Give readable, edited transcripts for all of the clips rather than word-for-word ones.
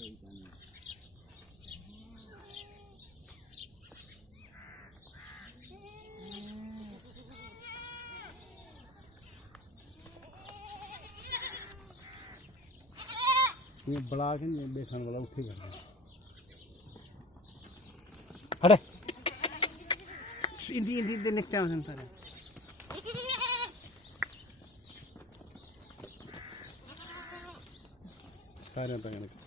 ये बड़ा के देखने वाला उठे कर अरे इंदी देखते हैं हम सारे सारे तक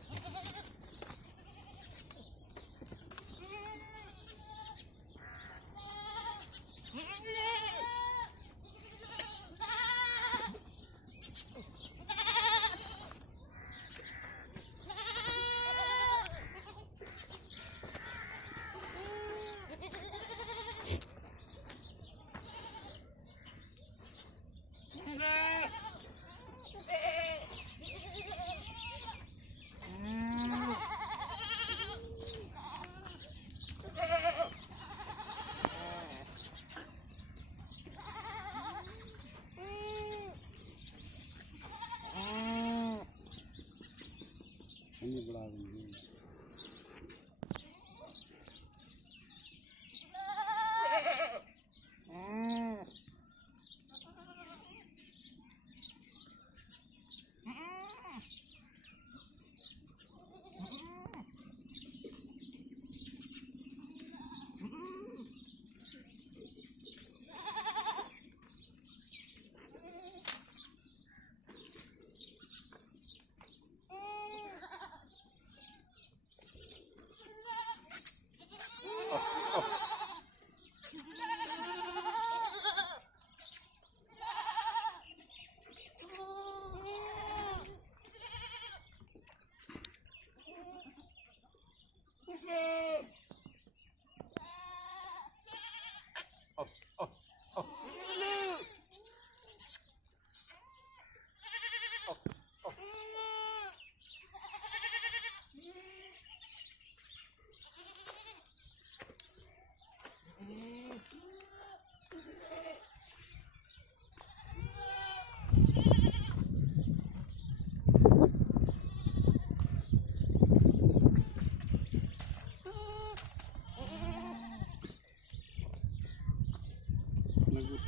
बड़ा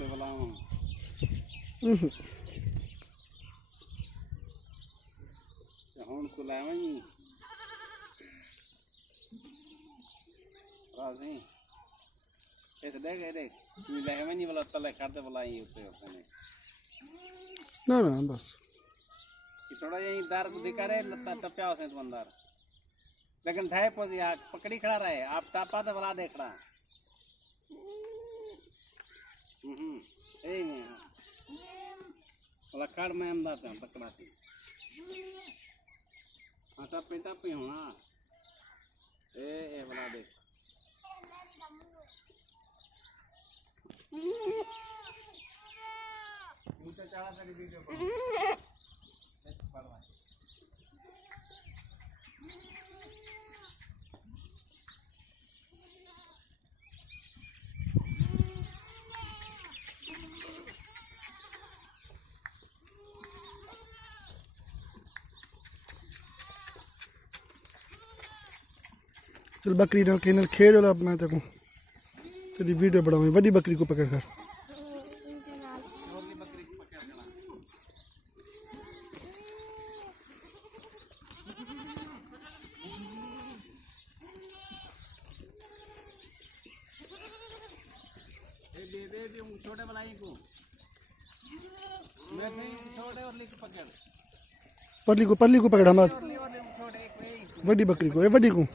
वाला को लाया नहीं राजी ऐसे देख मिला नहीं वाला तले करते वाला ही होते हैं ना ना बस थोड़ा यही दार दिखा रहे लता टप्या से बंदर लेकिन ढाई पोजी पकड़ी खड़ा रहे आप तापा तो वाला देख रहा ए में वाला कार्ड में हम दाते हैं पकड़ा थी हाँ सब पेटा पे हो हाँ ए वाला देख मुझे चढ़ा सारी वीडियो पर चल बकरी नाल के नाल खेल वाला मैं तेको तेरी वीडियो बनाऊं बड़ी बकरी को पकड़ कर दे छोटे बनाई को मैं छोटे और लेके पकड़ परली को पकड़ हम बड़ी बकरी को ये बड़ी को